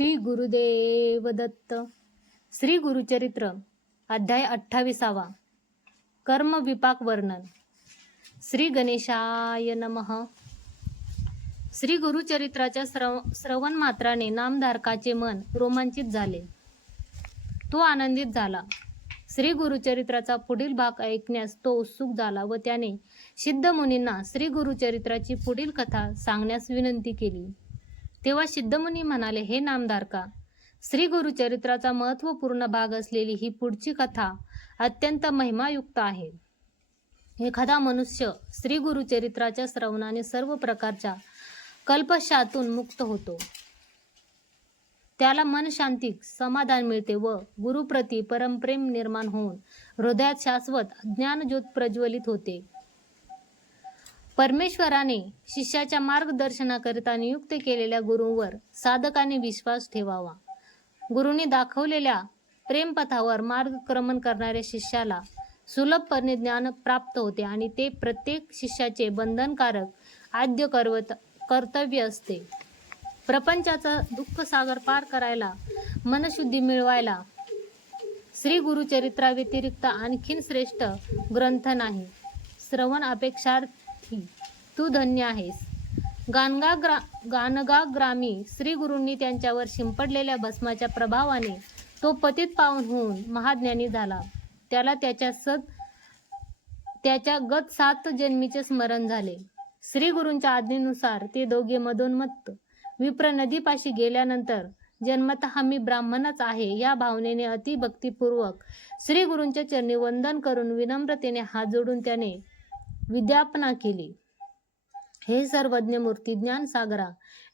श्री गुरुदेव दत्त. श्री गुरुचरित्र अध्याय 28. कर्म विपाक वर्णन. श्री गणेशाय नमः. श्री गुरुचरित्राच्या श्रवण मात्राने नामधारकाचे मन रोमांचित झाले. तो आनंदित झाला. श्री गुरुचरित्राचा पुढील भाग ऐकण्यास तो उत्सुक झाला व त्याने सिद्ध मुनींना श्री गुरुचरित्राची पुढील कथा सांगण्यास विनंती केली. तेव्हा सिद्धमुनी म्हणाले, हे नामधारका, श्री गुरुचरित्राचा महत्त्वपूर्ण भाग असलेली ही पुढची कथा अत्यंत महिमायुक्त आहे. एखादा मनुष्य श्री गुरुचरित्राच्या श्रवणाने सर्व प्रकारच्या कल्पशातून मुक्त होतो. त्याला मन शांती, समाधान मिळते व गुरुप्रती परमप्रेम निर्माण होऊन हृदयात शाश्वत ज्ञानज्योत प्रज्वलित होते. परमेश्वराने शिष्याच्या मार्गदर्शनाकरिता नियुक्त केलेल्या गुरूंवर साधकाने विश्वास ठेवावा. गुरूंनी दाखवलेल्या प्रेमपथावर मार्गक्रमण करणाऱ्या शिष्याला सुलभपणे ज्ञान प्राप्त होते आणि ते प्रत्येक शिष्याचे बंधनकारक आद्य कर्तव्य असते. प्रपंचाचा दुःखसागर पार करायला, मनशुद्धी मिळवायला श्री गुरुचरित्राव्यतिरिक्त आणखीन श्रेष्ठ ग्रंथ नाही. श्रवण अपेक्षार्थी तू धन्य आहेस. गाणगाग्रामी श्री गुरूंनी त्यांच्यावर शिंपडलेल्या भस्माच्या प्रभावाने तो पतित पावन होऊन महाज्ञानी झाला. त्याला त्याच्या गत 7 जन्मीचे स्मरण झाले. श्री गुरूंच्या आज्ञेनुसार ते दोघे मदोन्मत्त विप्र नदीपाशी गेल्यानंतर जन्मतः मी ब्राह्मणच आहे या भावनेने अतिभक्तीपूर्वक श्री गुरूंच्या चरणी वंदन करून विनम्रतेने हात जोडून त्याने विज्ञापना केली. हे सर्वज्ञ मूर्ती ज्ञानसागरा,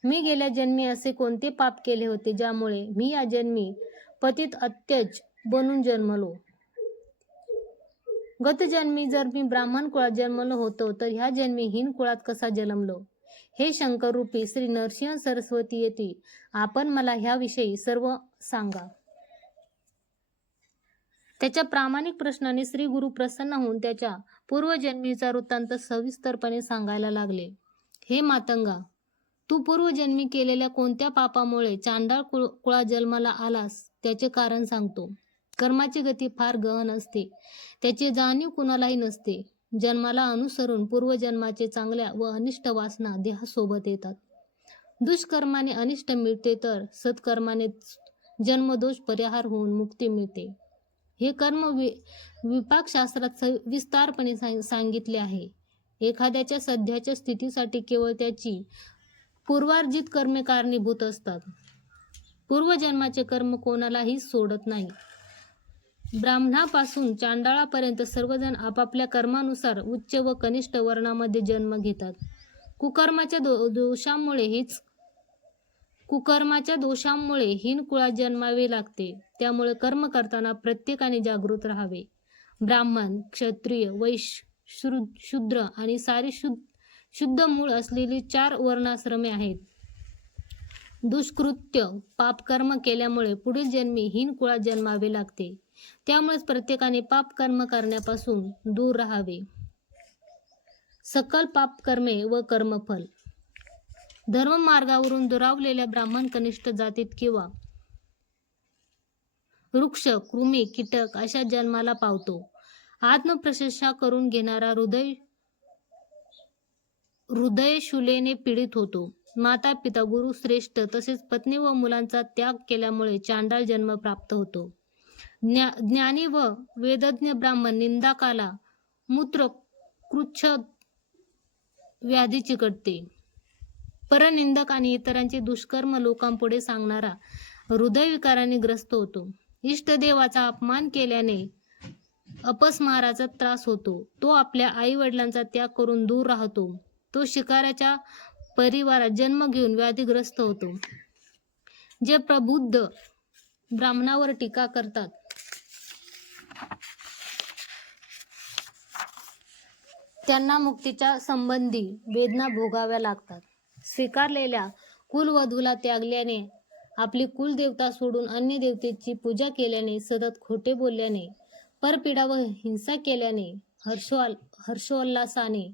मी गेल्या जन्मी असे कोणते पाप केले होते ज्यामुळे मी या जन्मी पतित अत्यज बनून जन्मलो? गत जन्मी जर मी ब्राह्मण कुळात जन्मलो होतो तर ह्या जन्मी हीन कुळात कसा जन्मलो? हे शंकररूपी श्री नरसिंह सरस्वती येती, आपण मला ह्याविषयी सर्व सांगा. त्याच्या प्रामाणिक प्रश्नाने श्री गुरु प्रसन्न होऊन त्याच्या पूर्वजन्मीचा वृत्तांत सविस्तरपणे सांगायला लागले. हे मातंगा, तू पूर्वजन्मी केलेल्या कोणत्या पापामुळे चांडाळ कुळात जन्माला आलास त्याचे कारण सांगतो. कर्माची गती फार गहन असते, त्याची जाणीव कुणालाही नसते. जन्माला अनुसरून पूर्वजन्माचे चांगल्या व अनिष्ट वासना देहासोबत येतात. दुष्कर्माने अनिष्ट मिळते तर सत्कर्माने जन्मदोष परिहार होऊन मुक्ती मिळते. हे कर्म विपाक शास्त्रात विस्तारपणे सांगितले आहे. एखाद्याच्या सध्याच्या स्थितीसाठी केवळ त्याची पूर्वार्जित कर्मे कारणीभूत असतात. पूर्वजन्माचे कर्म कोणालाही सोडत नाही. ब्राह्मणापासून चांडाळापर्यंत सर्वजण आपापल्या कर्मानुसार उच्च व कनिष्ठ वर्णामध्ये जन्म घेतात. कुकर्माच्या दोषांमुळे हीन कुळात जन्मावे लागते. त्यामुळे कर्म करताना प्रत्येकाने जागृत राहावे. ब्राह्मण, क्षत्रिय, वैश्य, शूद्र आणि सारी शुद्ध मूळ असलेली 4 वर्णाश्रमे आहेत. दुष्कृत्य पापकर्म केल्यामुळे पुढील जन्मी हीन कुळात जन्मावे लागते. त्यामुळेच प्रत्येकाने पापकर्म करण्यापासून दूर राहावे. सकल पापकर्मे व कर्मफल धर्म मार्गावरून दुरावलेल्या ब्राह्मण कनिष्ठ जातीत किंवा वृक्ष, कृमी, कीटक अशा जन्माला पावतो. आत्मप्रशंसा करून घेणारा हृदयशूलेने पीडित होतो. माता पिता, गुरु श्रेष्ठ तसेच पत्नी व मुलांचा त्याग केल्यामुळे चांडाळ जन्म प्राप्त होतो. ज्ञानी व वेदज्ञ ब्राह्मण निंदाकाला मूत्र कृच्छ व्याधी चिकटते. परनिंदक आणि इतरांचे दुष्कर्म लोकांपुढे सांगणारा हृदयविकाराने ग्रस्त होतो. इष्टदेवाचा अपमान केल्याने अपस्माराचा त्रास होतो. तो आपल्या आई वडिलांचा त्याग करून दूर राहतो. तो शिकाऱ्याच्या परिवारात जन्म घेऊन व्याधीग्रस्त होतो. जे प्रबुद्ध ब्राह्मणावर टीका करतात त्यांना मुक्तीच्या संबंधी वेदना भोगाव्या लागतात. स्वीकारलेल्या कुलवधूला त्यागल्याने, आपली कुलदेवता सोडून अन्य देवतेची पूजा केल्याने, सतत खोटे बोलल्याने, परपीडा व हिंसा केल्याने, हर्षोल्लासाने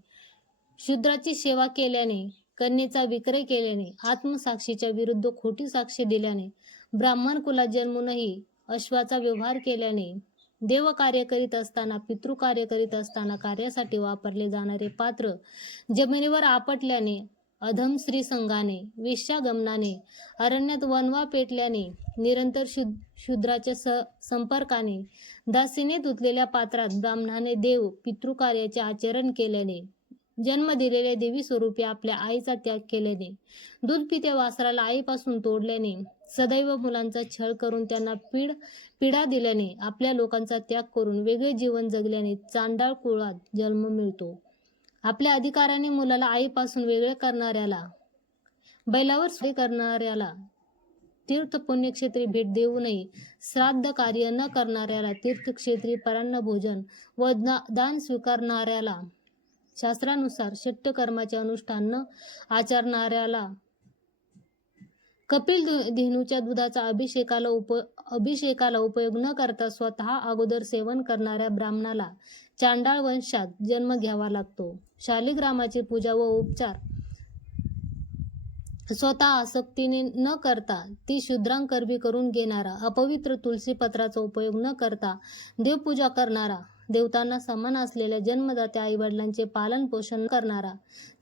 शूद्राची सेवा केल्याने, कन्येचा विक्रय केल्याने, आत्मसाक्षीच्या विरुद्ध खोटी साक्ष दिल्याने, ब्राह्मण कुलात जन्मूनही अश्वाचा व्यवहार केल्याने, देवकार्य करीत असताना, पितृकार्य करीत असताना कार्यासाठी वापरले जाणारे पात्र जमिनीवर आपटल्याने, अधम स्त्री संघाने, वेश्यागमनाने, अरण्यात वणवा पेटल्याने, निरंतर शूद्राच्या संपर्काने, दासीने धुतलेल्या पात्रात ब्राह्मणाने देव पितृकार्याचे आचरण केल्याने, जन्म दिलेल्या देवी स्वरूपी आपल्या आईचा त्याग केल्याने, दूध पित्या वासराला आईपासून तोडल्याने, सदैव मुलांचा छळ करून त्यांना पीडा दिल्याने, आपल्या लोकांचा त्याग करून वेगळे जीवन जगल्याने चांडाळ कुळात जन्म मिळतो. आपल्या अधिकाराने मुलाला आईपासून वेगळे करणाऱ्याला, बैलावर स्वारी करणाऱ्याला, तीर्थ पुण्यक्षेत्री भेट देऊनही श्राद्ध कार्य न करणाऱ्याला, तीर्थक्षेत्री परान्न भोजन व दान स्वीकारणाऱ्याला, शास्त्रानुसार षट्कर्माचे अनुष्ठान न आचरणाऱ्याला, कपिल धेनूच्या दुधाचा अभिषेकाला उपयोग न करता स्वतः अगोदर सेवन करणाऱ्या ब्राह्मणाला चांडाळ वंशात जन्म घ्यावा लागतो. शालिग्रामाची पूजा व उपचार स्वतः आसक्तीने न करता ती शूद्रांकरवी करून घेणारा, अपवित्र तुलसी पत्राचा उपयोग न करता देवपूजा करणारा, देवतांना समान असलेल्या जन्मदात्या आईवडिलांचे पालन पोषण करणारा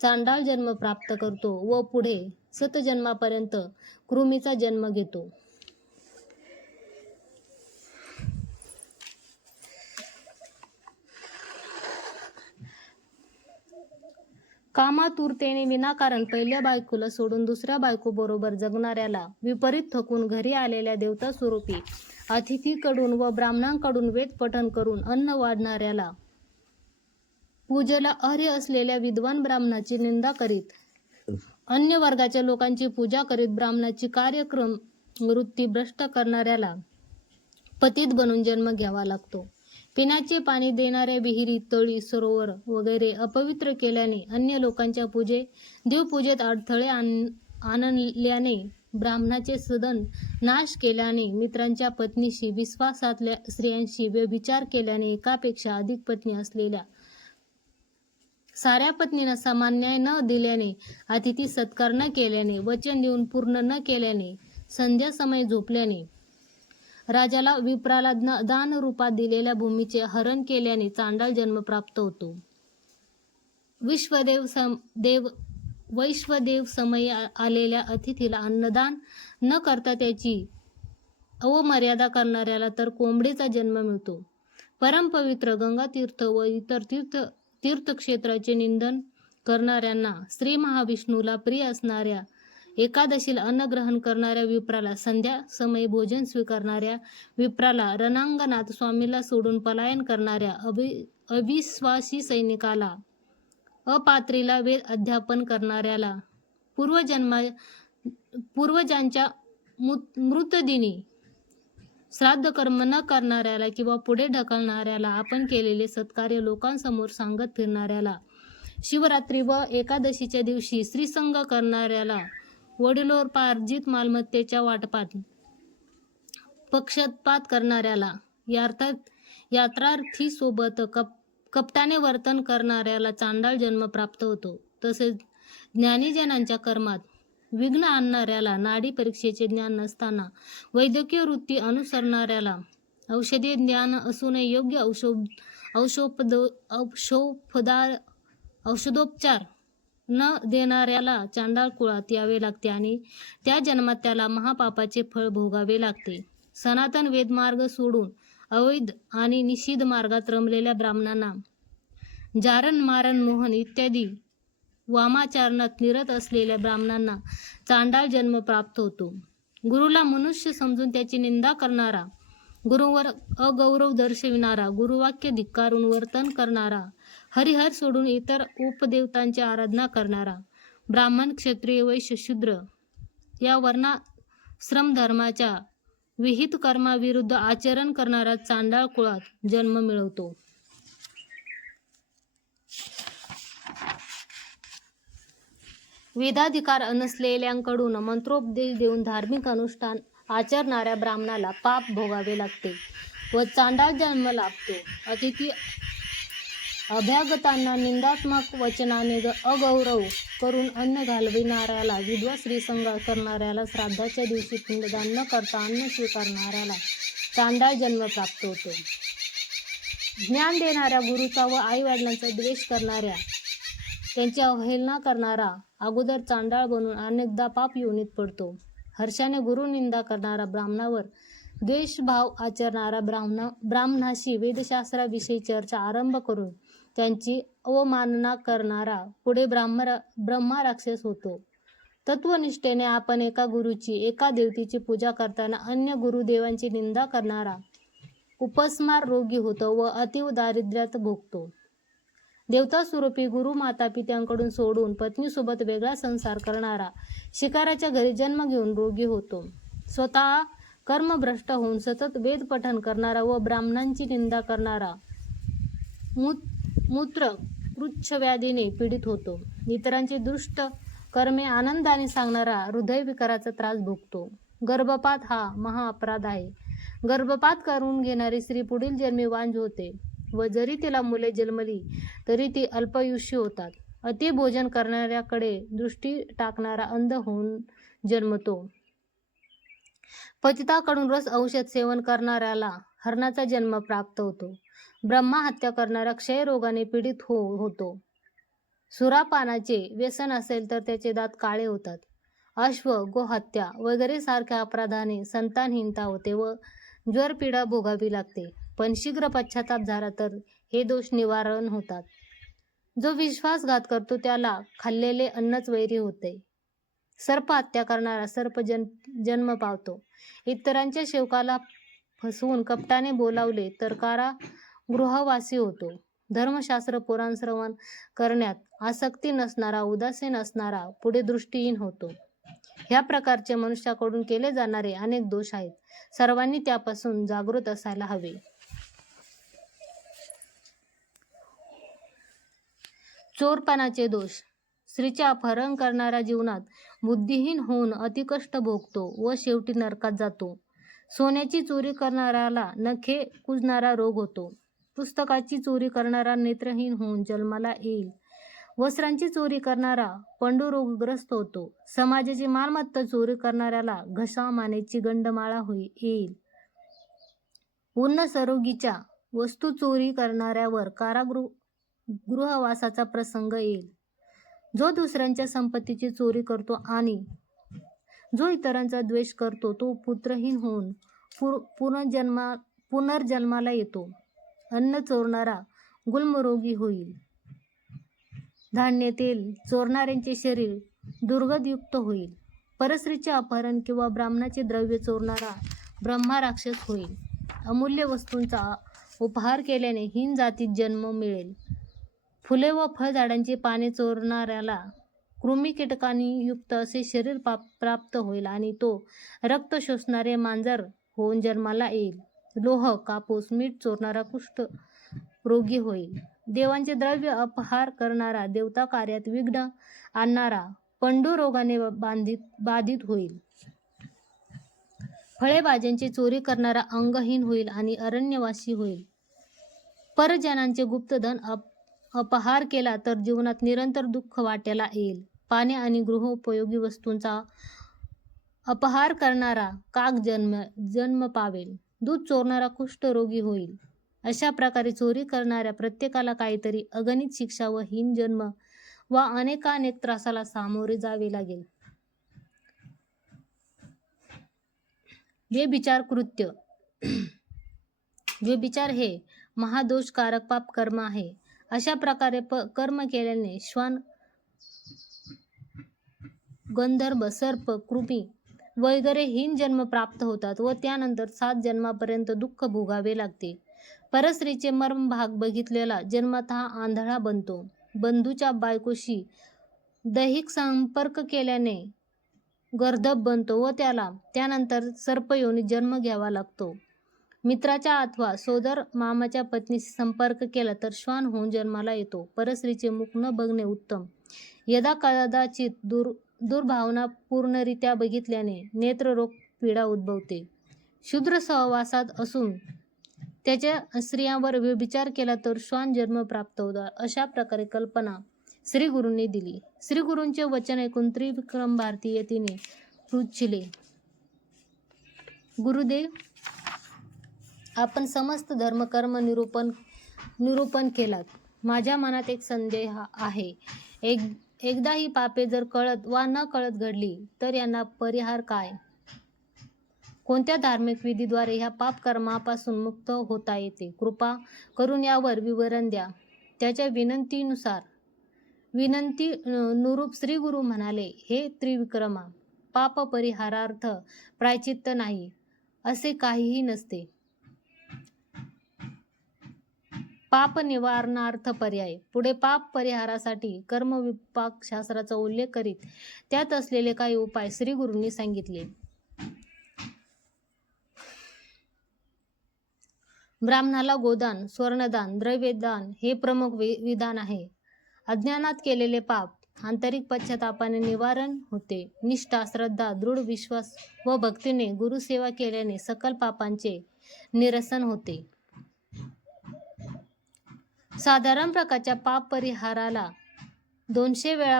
चांडाळ जन्म प्राप्त करतो व पुढे सतजन्मापर्यंत कृमीचा जन्म घेतो. कामातुरतेने विनाकारण पहिल्या बायकोला सोडून दुसऱ्या बायको बरोबर जगणाऱ्याला, विपरीत थकून घरी आलेल्या देवता स्वरूपी अतिथीकडून व ब्राह्मणांकडून वेद पठण करून अन्न वाढणाऱ्याला, पूजेला अर्ह असलेल्या विद्वान ब्राह्मणाची निंदा करीत अन्य वर्गाच्या लोकांची पूजा करीत ब्राह्मणाची कार्यक्रम वृत्ती भ्रष्ट करणाऱ्याला पतित बनून जन्म घ्यावा लागतो. पिण्याचे पाणी देणाऱ्या विहिरी, तळी, सरोवर वगैरे अपवित्र केल्याने, अन्य लोकांच्या देवपूजेत अडथळे आणल्याने, ब्राह्मणाचे सदन नाश केल्याने, मित्रांच्या पत्नीशी, विश्वासातल्या स्त्रियांशी व्यभिचार केल्याने, एकापेक्षा अधिक पत्नी असलेल्या साऱ्या पत्नींना समान न्याय न दिल्याने, अतिथी सत्कार न केल्याने, वचन देऊन पूर्ण न केल्याने, संध्या समय झोपल्याने, राजाला विप्राला दान रूपात दिलेल्या भूमीचे हरण केल्याने चांडाळ जन्म प्राप्त होतो. वैश्वदेव समयी आलेल्या अतिथीला अन्नदान न करता त्याची अवमर्यादा करणाऱ्याला तर कोंबडीचा जन्म मिळतो. परमपवित्र गंगातीर्थ व इतर तीर्थक्षेत्राचे निंदन करणाऱ्यांना, श्री महाविष्णूला प्रिय असणाऱ्या एकादशीला अन्न ग्रहण करणाऱ्या विप्राला, संध्या समयी भोजन स्वीकारणाऱ्या विप्राला, रणांगणात स्वामीला सोडून पलायन करणाऱ्या अविश्वासी सैनिकाला, अपात्रीला वेद अध्यापन करणाऱ्याला, पूर्वजांच्या मृतदिनी श्राद्ध कर्म न करणाऱ्याला किंवा पुढे ढकलणाऱ्याला, आपण केलेले सत्कार्य लोकांसमोर सांगत फिरणाऱ्याला, शिवरात्री व एकादशीच्या दिवशी श्रीसंग करणाऱ्याला, वडिलोपार्जित मालमत्तेच्या वाटपात पक्षपात करणाऱ्याला, यात्रार्थीसोबत कपटाने वर्तन करणाऱ्याला चांडाळ जन्म प्राप्त होतो. तसेच ज्ञानीजनांच्या कर्मात विघ्न आणणाऱ्याला, नाडी परीक्षेचे ज्ञान नसताना वैद्यकीय वृत्ती अनुसरणाऱ्याला, औषधी ज्ञान असूनही योग्य औषधोपचार न देणाऱ्याला चांडाळ कुळात यावे लागते आणि त्या जन्मात त्याला महापापाचे फळ भोगावे लागते. सनातन वेदमार्ग सोडून अवैध आणि निषिद्ध मार्गात रमलेल्या ब्राह्मणांना, जारण मारण मोहन इत्यादी वामाचारणात निरत असलेल्या ब्राह्मणांना चांडाळ जन्म प्राप्त होतो. गुरुला मनुष्य समजून त्याची निंदा करणारा, गुरुवर अगौरव दर्शविणारा, गुरुवाक्य धिक्कारून वर्तन करणारा, हरिहर सोडून इतर उपदेवतांची आराधना करणारा, ब्राह्मण, क्षत्रिय, वैश्य, शूद्र या वर्णाश्रम धर्माच्या विहित कर्माविरुद्ध आचरण करणारा चांडाळ कुळात जन्म मिळवतो. वेदाधिकार नसलेल्यांकडून मंत्रोपदेश देऊन धार्मिक अनुष्ठान आचरणाऱ्या ब्राह्मणाला पाप भोगावे लागते व चांडाळ जन्म लाभतो. अभ्यागतांना निंदात्मक वचनाने अगौरव करून अन्न घालविणाऱ्याला, विधवा स्त्रीसंग करणाऱ्याला, श्राद्धाच्या दिवशी पिंडदान न करता अन्न स्वीकारणाऱ्याला चांडाळ जन्म प्राप्त होतो. ज्ञान देणाऱ्या गुरुचा व आईवडिलांचा द्वेष करणाऱ्या, त्यांची अवहेलना करणारा अगोदर चांडाळ बनून अनेकदा पाप योनीत पडतो. हर्षाने गुरुनिंदा करणारा, ब्राह्मणावर द्वेषभाव आचरणारा, ब्राह्मणाशी वेदशास्त्राविषयी चर्चा आरंभ करून त्यांची अवमानना करणारा पुढे ब्रह्मा राक्षस होतो. तत्वनिष्ठेने आपण एका गुरुची, एका देवतेची पूजा करताना अन्य गुरुदेवांची निंदा करणारा उपस्मार रोगी होतो व अतीव दारिद्र्यात भोगतो. देवता स्वरूपी गुरु माता पित्यांकडून सोडून पत्नीसोबत वेगळा संसार करणारा शिकाराच्या घरी जन्म घेऊन रोगी होतो. स्वतः कर्मभ्रष्ट होऊन सतत वेद पठण करणारा व ब्राह्मणांची निंदा करणारा मूत्रपुच्छव्याधीने पीडित होतो. इतरांची दुष्ट कर्मे आनंदाने सांगणारा हृदयविकाराचा त्रास भोगतो. गर्भपात हा महाअपराध आहे. गर्भपात करून घेणारी स्त्री पुढील जन्मी वांझ होते व जरी तिला मुले जन्मली तरी ती अल्पायुष्य होतात. अति भोजन करणाऱ्याकडे दृष्टी टाकणारा अंध होऊन जन्मतो. पतिताकडून रस औषध सेवन करणाऱ्याला हरणाचा जन्म प्राप्त होतो. ब्रह्मा हत्या करणारा क्षयरोगाने पीडित होतो. सुरापानाचे व्यसन असेल तर त्याचे दात काळे होतात. अश्व गोहत्या वगैरे सारख्या अपराधाने संतानहीनता होते व ज्वरपीडा भोगावी लागते. पण शीघ्र पश्चाताप झाला तर हे दोष निवारण होतात. जो विश्वासघात करतो त्याला खाल्लेले अन्नच वैरी होते. सर्प हत्या करणारा सर्प जन्म पावतो. इतरांच्या सेवकाला फसवून कपटाने बोलावले तर कारागृहवासी होतो. धर्मशास्त्र पुराण श्रवण करण्यात आसक्ती नसणारा, उदासीन असणारा पुढे दृष्टीहीन होतो. ह्या प्रकारचे मनुष्याकडून केले जाणारे अनेक दोष आहेत. सर्वांनी त्यापासून जागृत असायला हवे. चोरपणाचे दोष. स्त्रीचे अपहरण करणारा जीवनात बुद्धिहीन होऊन अतिकष्ट भोगतो व शेवटी नरकात जातो. सोन्याची चोरी करणाऱ्याला नखे कुजणारा रोग होतो. पुस्तकाची चोरी करणारा नेत्रहीन होऊन जन्माला येईल. वस्त्रांची चोरी करणारा पंडुरोगग्रस्त होतो. समाजाची मालमत्ता चोरी करणाऱ्याला घसा मानेची गंडमाळा येईल. पूर्ण सरोगीच्या वस्तू चोरी करणाऱ्यावर कारागृहवासाचा प्रसंग येईल. जो दुसऱ्यांच्या संपत्तीची चोरी करतो आणि जो इतरांचा द्वेष करतो तो पुत्रहीन होऊन पुनर्जन्माला येतो. अन्न चोरणारा गुल्मरोगी होईल. धान्य तेल चोरणाऱ्यांचे शरीर दुर्गंधयुक्त होईल. परस्त्रीचे अपहरण किंवा ब्राह्मणाचे द्रव्य चोरणारा ब्रह्मा राक्षस होईल. अमूल्य वस्तूंचा उपहार केल्याने हीन जातीत जन्म मिळेल. फुले व फळझाडांची पाने चोरणाऱ्याला कृमी कीटकांनी युक्त असे शरीर प्राप्त होईल आणि तो रक्त शोषणारे मांजर होऊन जन्माला येईल. लोह, कापूस, मीठ चोरणारा कुष्ठ रोगी होईल. देवांचे द्रव्य अपहार करणारा देवता कार्यात विघ्न आणणारा पंडू रोगाने बाधित होईल. फळेभाज्यांची चोरी करणारा अंगहीन होईल आणि अरण्यवासी होईल. परजनांचे गुप्तधन अपहार केला तर जीवनात निरंतर दुःख वाट्याला येईल. पाने आणि गृहोपयोगी वस्तूंचा अपहार करणारा काक जन्म पावेल. दूध चोरणारा कुष्ठरोगी होईल. अशा प्रकारे चोरी करणाऱ्या प्रत्येकाला काहीतरी अगणित शिक्षा व हीन जन्म व अनेकानेक त्रासाला सामोरे जावे लागेल. व्यभिचार कृत्य. व्यभिचार हे महादोषकारक पाप कर्म आहे. अशा प्रकारे कर्म केल्याने श्वान, गंधर्व, सर्प, कृमी वगैरे हीन जन्म प्राप्त होतात व त्यानंतर 7 जन्मापर्यंत दुःख भोगावे लागते. परस्त्रीचे मर्मभाग बघितलेला जन्मतः आंधळा बनतो. बंधूच्या बायकोशी दैहिक संपर्क केल्याने गर्दभ बनतो व त्याला त्यानंतर सर्पयोनीत जन्म घ्यावा लागतो. मित्राच्या अथवा सोदर मामाच्या पत्नीशी संपर्क केला तर श्वान होऊन जन्माला येतो. परस्त्रीचे मुख न बघणे उत्तम. यदा कदाचित दुर्भावना पूर्णरित्या बघितल्याने नेत्ररोग पीडा उद्भवते. शूद्र सहवासात असून त्याच्या स्त्रियांवर व्यभिचार केला तर श्वान जन्म प्राप्त होता. अशा प्रकारे कल्पना श्री गुरूंनी दिली. श्री गुरूंचे वचन ऐकून त्रिविक्रम भारती तिने रुचिले. गुरुदेव, आपण समस्त धर्मकर्म निरूपण केलात. माझ्या मनात एक संदेह आहे. एकदा ही पापे जर कळत वा न कळत घडली तर यांना परिहार काय? कोणत्या धार्मिक विधीद्वारे ह्या पाप कर्मापासून मुक्त होता येते? कृपा करून यावर विवरण द्या. त्याच्या विनंतीनुरूप श्री गुरु म्हणाले, हे त्रिविक्रमा, पाप परिहारार्थ प्रायचित्त नाही असे काहीही नसते. पाप निवारणार्थ पर्याय. पुढे पाप परिहारासाठी कर्मविपाक शास्त्राचा उल्लेख करीत त्यात असलेले काही उपाय श्री गुरूंनी सांगितले. ब्राह्मणाला गोदान, स्वर्णदान, द्रव्यदान हे प्रमुख विधान आहे. अज्ञानात केलेले पाप आंतरिक पश्चातापाने निवारण होते. निष्ठा, श्रद्धा, दृढ विश्वास व भक्तीने गुरुसेवा केल्याने सकल पापांचे निरसन होते. साधारण प्रकारच्या पाप परिहाराला 200 वेळा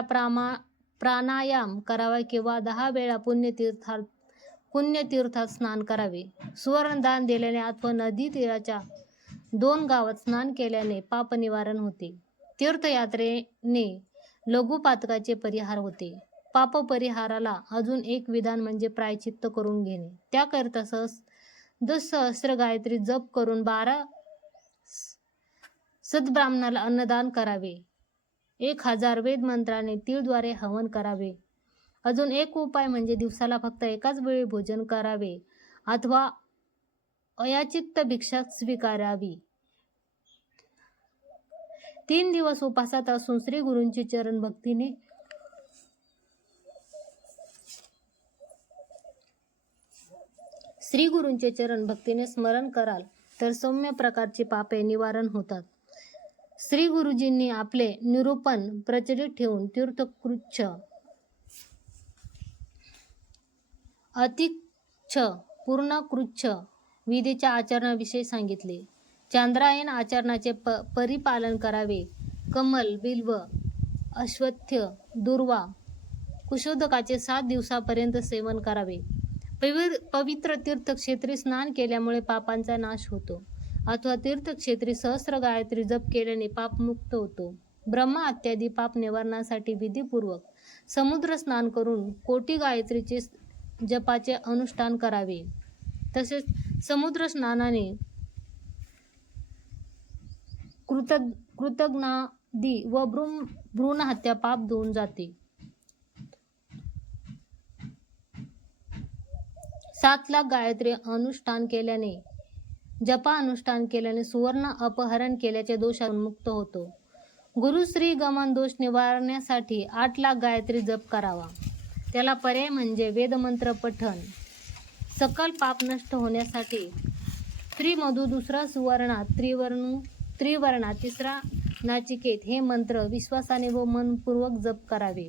प्राणायाम करावा किंवा 10 वेळा पुण्यतीर्थात स्नान करावे. सुवर्णदान दिल्याने अथवा नदी तीराच्या 2 गावात स्नान केल्याने पाप निवारण होते. तीर्थयात्रेने लघुपातकाचे परिहार होते. पाप परिहाराला अजून एक विधान म्हणजे प्रायचित्त करून घेणे. त्याकरिता सहस्र गायत्री जप करून 12 सद्ब्राह्मणाला अन्नदान करावे. 1000 वेद मंत्राने तीळद्वारे हवन करावे. अजून एक उपाय म्हणजे दिवसाला फक्त एकाच वेळी भोजन करावे अथवा अयाचित भिक्षा स्वीकारावी. 3 दिवस उपासात असून श्री गुरूंचे चरण भक्तीने स्मरण कराल तर सौम्य प्रकारची पापे निवारण होतात. श्री गुरुजींनी आपले निरूपण प्रचलित ठेवून तीर्थकृच्छ, अतिच्छ, पूर्णकृच्छ विधीच्या आचरणाविषयी सांगितले. चांद्रायण आचरणाचे परिपालन करावे. कमल, बिल्व, अश्वत्थ, दुर्वा, कुशोदकाचे 7 दिवसापर्यंत सेवन करावे. पवित्र तीर्थक्षेत्री स्नान केल्यामुळे पापांचा नाश होतो अथवा तीर्थक्षेत्री सहस्र गायत्री जप केल्याने पापमुक्त होतो. ब्रह्मा इत्यादी पाप निवारणासाठी विधीपूर्वक समुद्र स्नान करून कोटी गायत्रीचे जपाचे अनुष्ठान करावे. तसेच समुद्र स्नानाने कृतघ्नादी व भ्रूणहत्या पाप धुवून जाते. 7 लाख गायत्री अनुष्ठान केल्याने जपानुष्ठान केल्याने सुवर्ण अपहरण केल्याच्या दोषातून मुक्त होतो. गुरुश्री गमन दोष निवारण्यासाठी 8 लाख गायत्री जप करावा. त्याला पर्याय म्हणजे वेदमंत्र पठण. सकल पाप नष्ट होण्यासाठी त्रिमधू, दुसरा सुवर्णा, त्रिवर्णा, तिसरा नाचिकेत हे मंत्र विश्वासाने व मनपूर्वक जप करावे.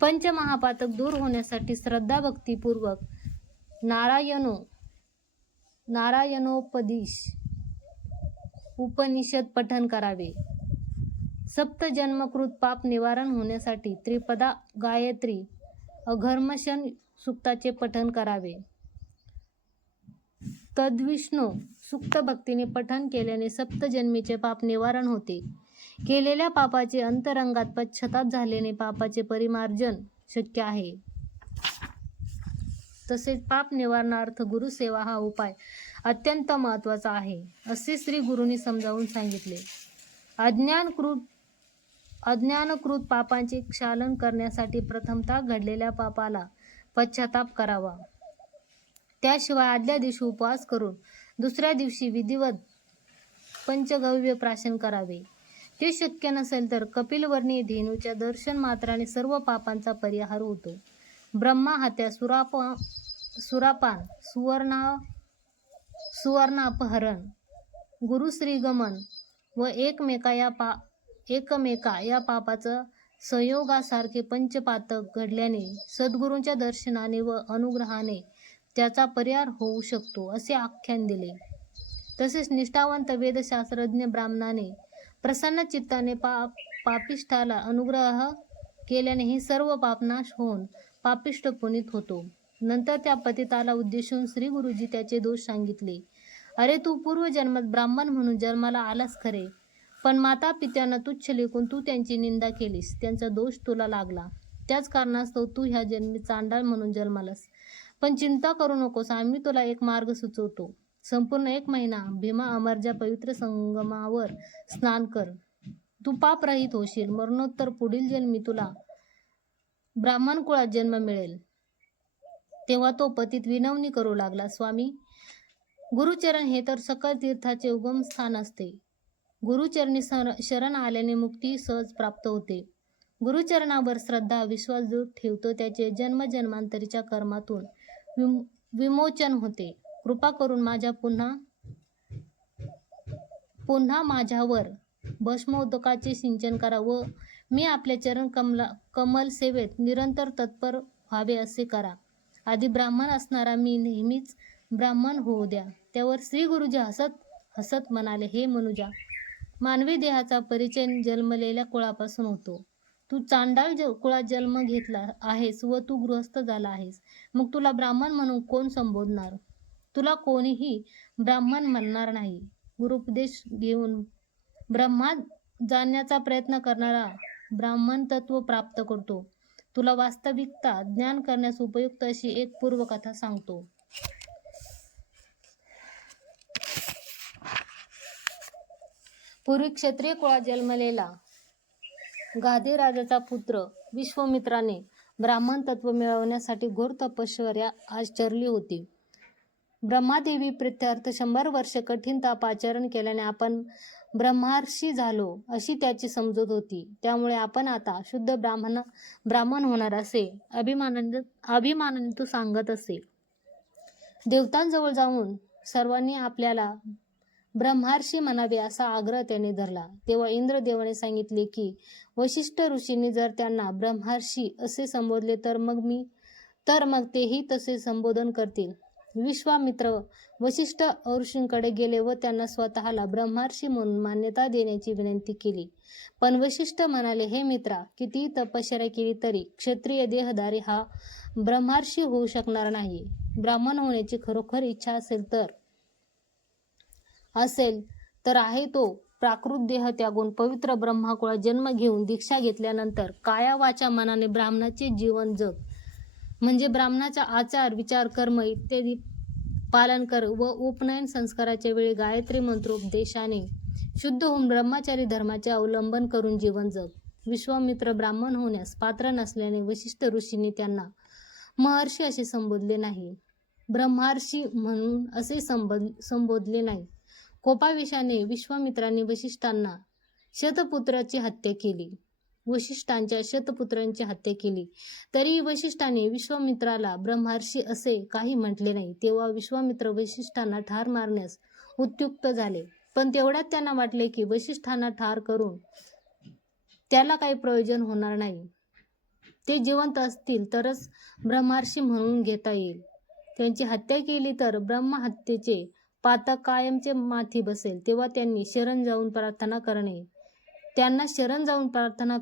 पंचमहापातक दूर होण्यासाठी श्रद्धा भक्तीपूर्वक उपनिषद पठन करावे. सप्तजन्मकृत पाप निवारण होण्यासाठी त्रिपदा गायत्री अघर्मशन सूक्ताचे पठन करावे. तद्विष्णू सूक्त भक्तीने पठन केल्याने सप्तजन्मीचे पाप निवारण होते. केलेल्या पापाचे अंतरंगात पश्चाताप झाल्याने पापाचे परिमार्जन शक्य आहे. तसेच पाप निवारणार्थ गुरुसेवा हा उपाय अत्यंत महत्त्वाचा आहे असे श्री गुरूंनी समजावून सांगितले. अज्ञानकृत पापांचे क्षालन करण्यासाठी प्रथमतः घडलेल्या पापाला पश्चाताप करावा. त्याशिवाय आदल्या दिवशी उपवास करून दुसऱ्या दिवशी विधिवत पंचगव्य प्राशन करावे. ते शक्य नसेल तर कपिलवर्णीय धेनूच्या दर्शन मात्राने सर्व पापांचा परिहार होतो. ब्रह्मा हत्या, सुरापान, सुवर्णापहरण, गुरुश्रीगमन व एकमेका या पापाचं संयोगासारखे पंचपातक घडल्याने सद्गुरूंच्या दर्शनाने व अनुग्रहाने त्याचा परिहार होऊ शकतो असे आख्यान दिले. तसेच निष्ठावंत वेदशास्त्रज्ञ ब्राह्मणाने प्रसन्न चित्ताने पापिष्ठाला अनुग्रह केल्याने सर्व पापनाश होऊन पापिष्ठ पुनीत होतो. नंतर त्या पतिताला उद्देशून श्री गुरुजी त्याचे दोष सांगितले. अरे, तू पूर्वजन्मात ब्राह्मण म्हणून जन्माला आलास खरे, पण माता पित्यांना तुच्छ लेखून तू त्यांची निंदा केलीस, त्यांचा दोष तुला लागला. त्याच कारणास्तव तू ह्या जन्मी चांडाळ म्हणून जन्मालास. पण चिंता करू नकोस, आम्ही तुला एक मार्ग सुचवतो. संपूर्ण 1 महिना भीमा अमरच्या पवित्र संगमावर स्नान कर. तू पापरहित होशील. मरणोत्तर पुढील जन्मी तुला ब्राह्मण कुळात जन्म मिळेल. तेव्हा तो पतित विनवणी करू लागला, स्वामी, गुरुचरण हे तर सकल तीर्थाचे उगम स्थान असते. गुरुचरणी शरण आल्याने मुक्ती सहज प्राप्त होते. गुरुचरणावर श्रद्धा विश्वास जो ठेवतो त्याचे जन्मजन्मांतरीच्या कर्मातून विमोचन होते. कृपा करून माझ्या पुन्हा माझ्यावर भस्मोदकाचे सिंचन करा व मी आपल्या चरण कमल सेवेत निरंतर तत्पर व्हावे असे करा. आधी ब्राह्मण असणारा मी नेहमीच ब्राह्मण होऊ द्या. त्यावर श्री गुरुजी हसत हसत म्हणाले, हे मनुजा, मानवी देहाचा परिचय जन्मलेल्या कुळापासून होतो. तू चांडाळ कुळात जन्म घेतला आहेस व तू गृहस्थ झाला आहेस. मग तुला ब्राह्मण म्हणून कोण संबोधणार? तुला कोणीही ब्राह्मण म्हणणार नाही. गुरुपदेश घेऊन ब्रह्मा जाणण्याचा प्रयत्न करणारा ब्राह्मण तत्व प्राप्त करतो. तुला वास्तविकता ज्ञान करण्यास उपयुक्त अशी एक पूर्वकथा सांगतो. पूर्वी क्षत्रिय कुळात जन्मलेला गाधी राजाचा पुत्र विश्वामित्राने ब्राह्मण तत्व मिळवण्यासाठी घोर तपश्चर्या आचरली होती. ब्रह्मादेवी प्रित्यर्थ 100 वर्ष कठीण ताप आचरण केल्याने आपण ब्रह्मर्षी झालो अशी त्याची समजूत होती. त्यामुळे आपण आता शुद्ध ब्राह्मण होणार असे अभिमानाने तो सांगत असे. देवतांजवळ जाऊन सर्वांनी आपल्याला ब्रह्मर्षी म्हणावे असा आग्रह त्याने धरला. तेव्हा इंद्रदेवाने सांगितले की वशिष्ठ ऋषींनी जर त्यांना ब्रह्मर्षी असे संबोधले तर मग तेही तसे संबोधन करतील. विश्वामित्र वशिष्ठ ऋषींकडे गेले व त्यांना स्वतःला ब्रह्मर्षी म्हणून मान्यता देण्याची विनंती केली. पण वशिष्ठ म्हणाले, हे मित्रा, कितीही तपश्चर्या केली तरी क्षत्रिय देहधारी हा ब्रह्मर्षी होऊ शकणार नाही. ब्राह्मण होण्याची खरोखर इच्छा असेल तर आहे तो प्राकृत देह त्यागून पवित्र ब्रह्माकुळात जन्म घेऊन दीक्षा घेतल्यानंतर काया वाचा मनाने ब्राह्मणाचे जीवन जग, म्हणजे ब्राह्मणाचा आचार विचार कर्म इत्यादी पालन कर व उपनयन संस्काराच्या वेळी गायत्री मंत्रोपदेशाने शुद्ध होऊन ब्रह्मचारी धर्माचे अवलंबन करून जीवन जग. विश्वामित्र ब्राह्मण होण्यास पात्र नसल्याने वशिष्ठ ऋषींनी त्यांना महर्षी असे संबोधले नाही, ब्रह्मर्षी म्हणून असे संबोधले नाही. कोपाविषाने विश्वामित्रांनी वशिष्ठांच्या शतपुत्रांची हत्या केली. तरी वशिष्ठांनी विश्वामित्राला ब्रह्मर्षी असे काही म्हटले नाही. तेव्हा विश्वामित्र वशिष्ठांना ठार मारण्यास उद्युक्त झाले. पण तेवढ्यात त्यांना वाटले की वशिष्ठांना ठार करून त्याला काही प्रयोजन होणार नाही. ते जिवंत असतील तरच ब्रह्मर्षी म्हणून घेता येईल. त्यांची हत्या केली तर ब्रह्महत्येचे पातक कायमचे माथी बसेल. तेव्हा त्यांना शरण जाऊन प्रार्थना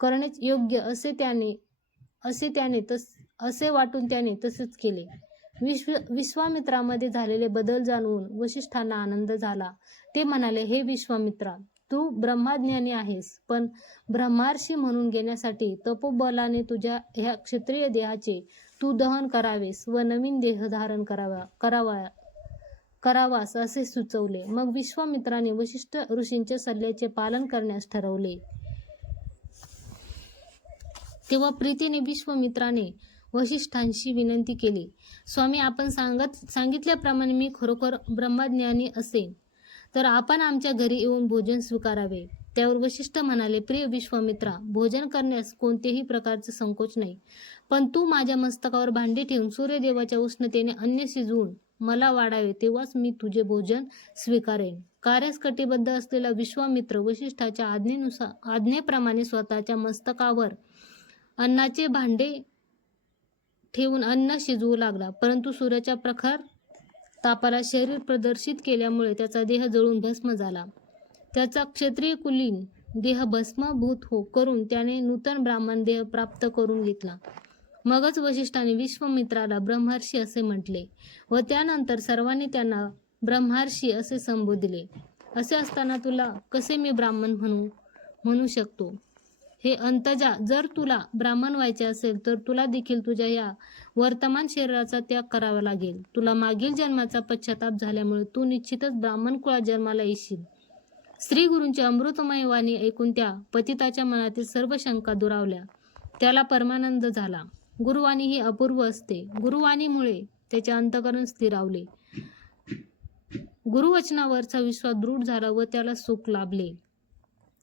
करणेच योग्य असे वाटून त्याने तसेच केले. विश्वामित्रामध्ये झालेले बदल जाणून वशिष्ठांना आनंद झाला. ते म्हणाले, हे विश्वामित्रा, तू ब्रह्मज्ञानी आहेस, पण ब्रह्मर्षी म्हणून घेण्यासाठी तपोबलाने तुझ्या ह्या क्षत्रिय देहाचे तू दहन करावेस व नवीन देह धारण करावास असे सुचवले. मग विश्वामित्राने वशिष्ठ ऋषींच्या सल्ल्याचे पालन करण्यास ठरवले. तेव्हा प्रीतीने विश्वामित्राने वशिष्ठांशी विनंती केली, स्वामी, आपण सांगितल्याप्रमाणे मी खरोखर ब्रह्मज्ञानी असेन तर आपण आमच्या घरी येऊन भोजन स्वीकारावे. त्यावर वशिष्ठ म्हणाले, प्रिय विश्वामित्रा, भोजन करण्यास कोणतेही प्रकारचे संकोच नाही. पण तू माझ्या मस्तकावर भांडी ठेवून सूर्यदेवाच्या उष्णतेने अन्न शिजवून मला वाढावे, तेव्हाच मी तुझे भोजन स्वीकारेन. कार्यास कटिबद्ध असलेला विश्वामित्र वशिष्ठाच्या आज्ञेप्रमाणे स्वतःच्या मस्तकावर अन्नाचे भांडे ठेवून अन्न शिजवू लागला. परंतु सूर्याच्या प्रखर तापाला शरीर प्रदर्शित केल्यामुळे त्याचा देह जळून भस्म झाला. त्याचा क्षत्रिय कुलीन देह भस्मभूत करून त्याने नूतन ब्राह्मण देह प्राप्त करून घेतला. मगच वशिष्ठाने विश्वामित्राला ब्रह्मर्षी असे म्हटले व त्यानंतर सर्वांनी त्यांना ब्रह्मर्षी असे संबोधिले. असे असताना तुला कसे मी ब्राह्मण म्हणू शकतो? हे अंतजा, जर तुला ब्राह्मण व्हायचे असेल तर तुला देखील तुझ्या या वर्तमान शरीराचा त्याग करावा लागेल. तुला मागील जन्माचा पश्चाताप झाल्यामुळे तू निश्चितच ब्राह्मण कुळात जन्माला येशील. श्री गुरूंची अमृतमय वाणी ऐकून त्या पतिताच्या मनातील सर्व शंका दुरावल्या. त्याला परमानंद झाला. गुरुवाणी ही अपूर्व असते. गुरुवाणीमुळे त्याचे अंतःकरण स्थिरावले. गुरुवचनावरचा विश्वास दृढ झाला व त्याला सुख लाभले.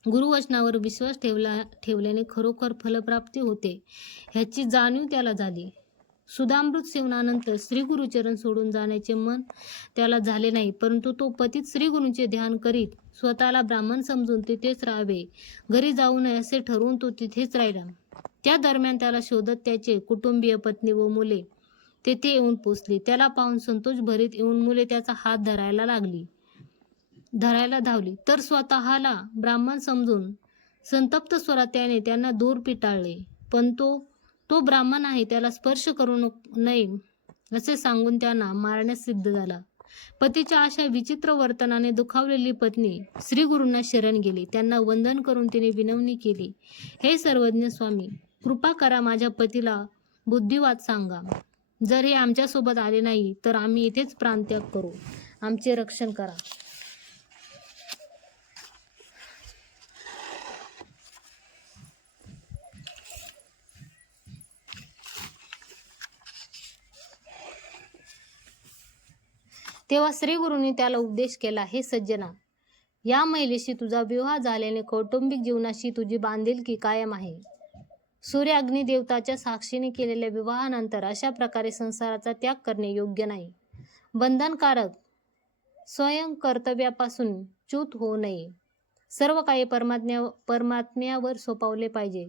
गुरुवचनावर विश्वास ठेवल्याने खरोखर फलप्राप्ती होते ह्याची जाणीव त्याला झाली. सुधामृत सेवनानंतर श्री गुरुचरण सोडून जाण्याचे मन त्याला झाले नाही, परंतु तो पतित श्री गुरूंचे ध्यान करीत स्वतःला ब्राह्मण समजून तिथेच राहावे, घरी जाऊ नये असे ठरवून तो तिथेच राहिला. त्या दरम्यान त्याला शोधत त्याचे कुटुंबीय, पत्नी व मुले तेथे येऊन पोचली. त्याला पाहून संतोष भरीत येऊन मुले त्याचा हात धरायला धावली, तर स्वतःला ब्राह्मण समजून संतप्त स्वरात त्याने त्यांना दूर पिटाळले. पण तो ब्राह्मण आहे, त्याला स्पर्श करू नये असे सांगून त्यांना मारण्यास सिद्ध झाला. पतीच्या अशा विचित्र वर्तनाने दुखावलेली पत्नी श्री गुरूंना शरण गेली. त्यांना वंदन करून तिने विनवणी केली, हे सर्वज्ञ स्वामी, कृपा करा, माझ्या पतीला बुद्धिवाद सांगा. जर हे आमच्यासोबत आले नाही तर आम्ही इथेच प्राणत्याग करू. आमचे रक्षण करा. तेव्हा श्री गुरूंनी त्याला उपदेश केला, हे सज्जना, या महिलेशी तुझा विवाह झाल्याने कौटुंबिक जीवनाशी तुझी बांधिलकी कायम आहे. सूर्य अग्निदेवताच्या साक्षीने केलेल्या विवाहानंतर अशा प्रकारे संसाराचा त्याग करणे योग्य नाही. बंधनकारक स्वयं कर्तव्यापासून च्युत होऊ नये. सर्व काही परमात्म्यावर सोपवले पाहिजे.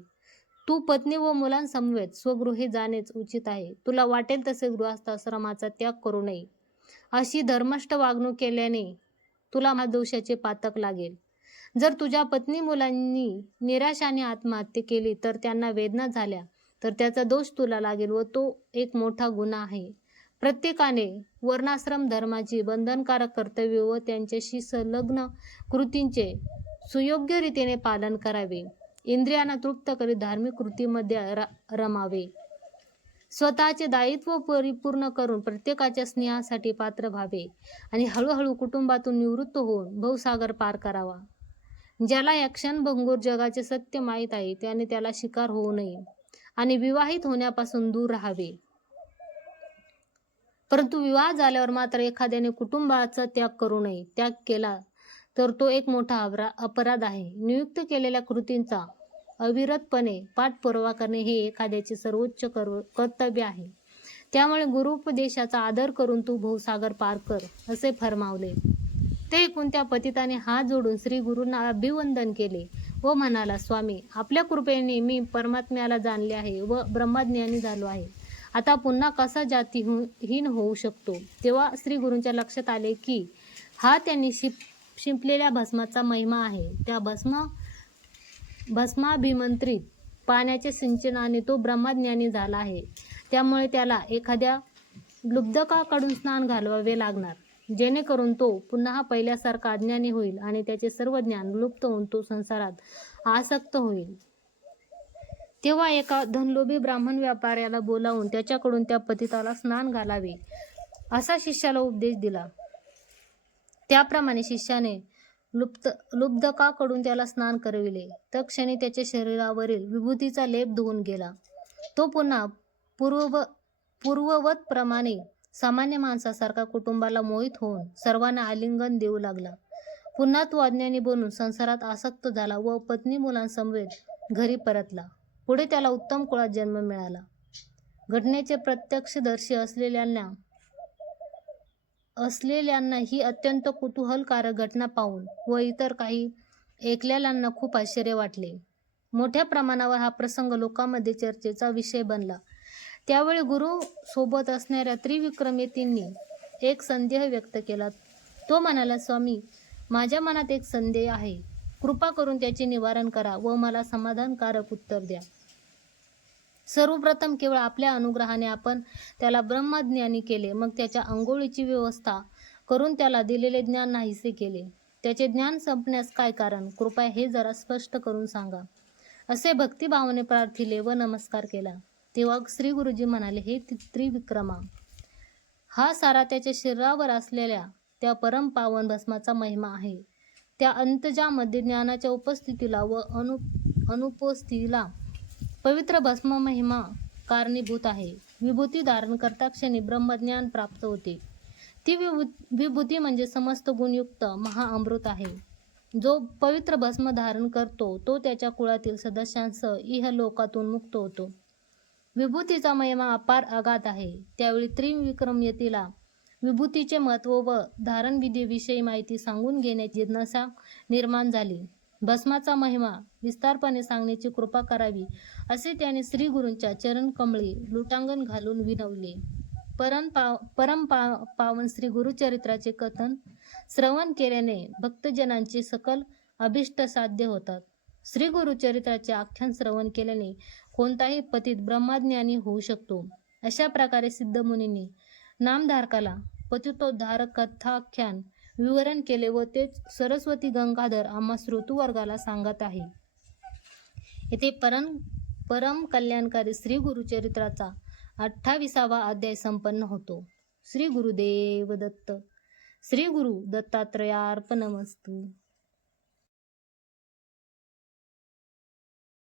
तू पत्नी व मुलांसमवेत स्वगृही जाणेच उचित आहे. तुला वाटेल तसे गृहस्थाश्रमाचा त्याग करू नये. अशी धर्मष्ट वागणूक केल्याने तुला महादोषाचे पातक लागेल. जर तुझ्या पत्नी मुलांनी निराशाने आत्महत्या केली तर त्यांना वेदना झाल्या तर त्याचा दोष तुला लागेल व तो एक मोठा गुन्हा आहे. प्रत्येकाने वर्णाश्रम धर्माची बंधनकारक कर्तव्य व त्यांच्याशी संलग्न कृतींचे सुयोग्य रीतीने पालन करावे. इंद्रियांना तृप्त करीत धार्मिक कृतीमध्ये रमावे. स्वतःचे दायित्व परिपूर्ण करून प्रत्येकाच्या स्नेहासाठी पात्र व्हावे आणि हळूहळू कुटुंबातून निवृत्त होऊन भवसागर पार करावा. ज्याला या क्षणभंगूर जगाचे सत्य माहीत आहे त्याने त्याला शिकार होऊ नये आणि विवाहित होण्यापासून दूर राहावे. परंतु विवाह झाल्यावर मात्र एखाद्याने कुटुंबाचा त्याग करू नये. त्याग केला तर तो एक मोठा अपराध आहे. नियुक्त केलेल्या कृतींचा अविरतपणे पाठपुरावा करणे हे एखाद्याचे सर्वोच्च कर्तव्य आहे. त्यामुळे गुरुपदेशाचा आदर करून तू भवसागर पार कर असे फरमावले. ते ऐकून त्या पतिताने हात जोडून श्री गुरूंना अभिवंदन केले व म्हणाला, स्वामी, आपल्या कृपेने मी परमात्म्याला जाणले आहे व ब्रह्मज्ञानी झालो आहे. आता पुन्हा कसा जातीहीन होऊ शकतो? तेव्हा श्री गुरूंच्या लक्षात आले की हा त्यांनी शिंपलेल्या भस्माचा महिमा आहे. त्या भस्माभिमंत्रित पाण्याच्या सिंचनाने तो ब्रह्मज्ञानी झाला आहे. त्यामुळे त्याला एखाद्या लुब्धकाकडून स्नान घालवावे लागणार, जेणेकरून तो पुन्हा पहिल्यासारखा अज्ञानी होईल आणि त्याचे सर्व ज्ञान लुप्त होऊन तो संसारात आसक्त होईल. तेव्हा एका धनलोभी ब्राह्मण व्यापाऱ्याला बोलावून त्याच्याकडून त्या पतिताला स्नान घालावे असा शिष्याला उपदेश दिला. त्याप्रमाणे शिष्याने लुब्धकाकडून त्याला स्नान करविले. तत्क्षणी त्याच्या शरीरावरील विभूतीचा लेप धुवून गेला. तो पुन्हा पूर्ववत प्रमाणे सामान्य माणसासारखा कुटुंबाला मोहित होऊन सर्वांना आलिंगन देऊ लागला. पुन्हा तो अज्ञानी बनून संसारात आसक्त झाला व पत्नी मुलांसमवेत घरी परतला. पुढे त्याला उत्तम कुळात जन्म मिळाला. घटनेचे प्रत्यक्षदर्शी असलेल्यांना ही अत्यंत कुतूहलकारक घटना पाहून व इतर काही ऐकलेल्यांना खूप आश्चर्य वाटले. मोठ्या प्रमाणावर हा प्रसंग लोकांमध्ये चर्चेचा विषय बनला. त्यावेळी गुरु सोबत असणाऱ्या त्रिविक्रम यतींनी एक संदेह व्यक्त केला. तो म्हणाला, स्वामी, माझ्या मनात एक संदेह आहे. कृपा करून त्याचे निवारण करा व मला समाधानकारक उत्तर द्या. सर्वप्रथम केवळ आपल्या अनुग्रहाने आपण त्याला ब्रह्मज्ञानी केले, मग त्याच्या अंघोळीची व्यवस्था करून त्याला दिलेले ज्ञान नाहीसे केले. त्याचे ज्ञान संपण्यास काय कारण? कृपया हे जरा स्पष्ट करून सांगा. असे भक्तिभावाने प्रार्थिले व नमस्कार केला. तेव्हा श्री गुरुजी म्हणाले, हे त्रिविक्रमा, हा सारा त्याच्या शरीरावर असलेल्या त्या परम पावन भस्माचा महिमा आहे. त्या अंतजामध्ये ज्ञानाच्या उपस्थितीला व अनुपस्थितीला पवित्र भस्म महिमा कारणीभूत आहे. विभूती धारण करता क्षणी ब्रह्मज्ञान प्राप्त होते. ती विभूती म्हणजे समस्त गुणयुक्त महाअमृत आहे. जो पवित्र भस्म धारण करतो तो त्याच्या कुळातील सदस्यांसह इहलोकातून मुक्त होतो. विभूतीचा महिमा अपार अगाध आहे. त्यावेळी त्रिविक्रम यतीला विभूतीचे महत्त्व व धारणविधीविषयी माहिती सांगून घेण्याची जिज्ञासा निर्माण झाली. भस्माचा महिमा विस्तारपणे सांगण्याची कृपा करावी असे त्याने श्री गुरूंच्या चरणकमळी लोटांगण घालून विनवले. पावन श्री गुरुचरित्राचे कथन श्रवण केल्याने भक्तजनांचे सकल अभिष्ट साध्य होतात. श्री गुरुचरित्राचे आख्यान श्रवण केल्याने कोणताही पतित ब्रह्मज्ञानी होऊ शकतो. अशा प्रकारे सिद्धमुनींनी नामधारकाला पतितोद्धारक कथाख्यान विवरण केले व तेच सरस्वती गंगाधर आम्हा श्रोतृवर्गाला सांगत आहे. येथे परम कल्याणकारी श्री गुरुचरित्राचा 28वा अध्याय संपन्न होतो. श्री गुरुदेव दत्त. श्री गुरु दत्तात्रयार्पणमस्तु.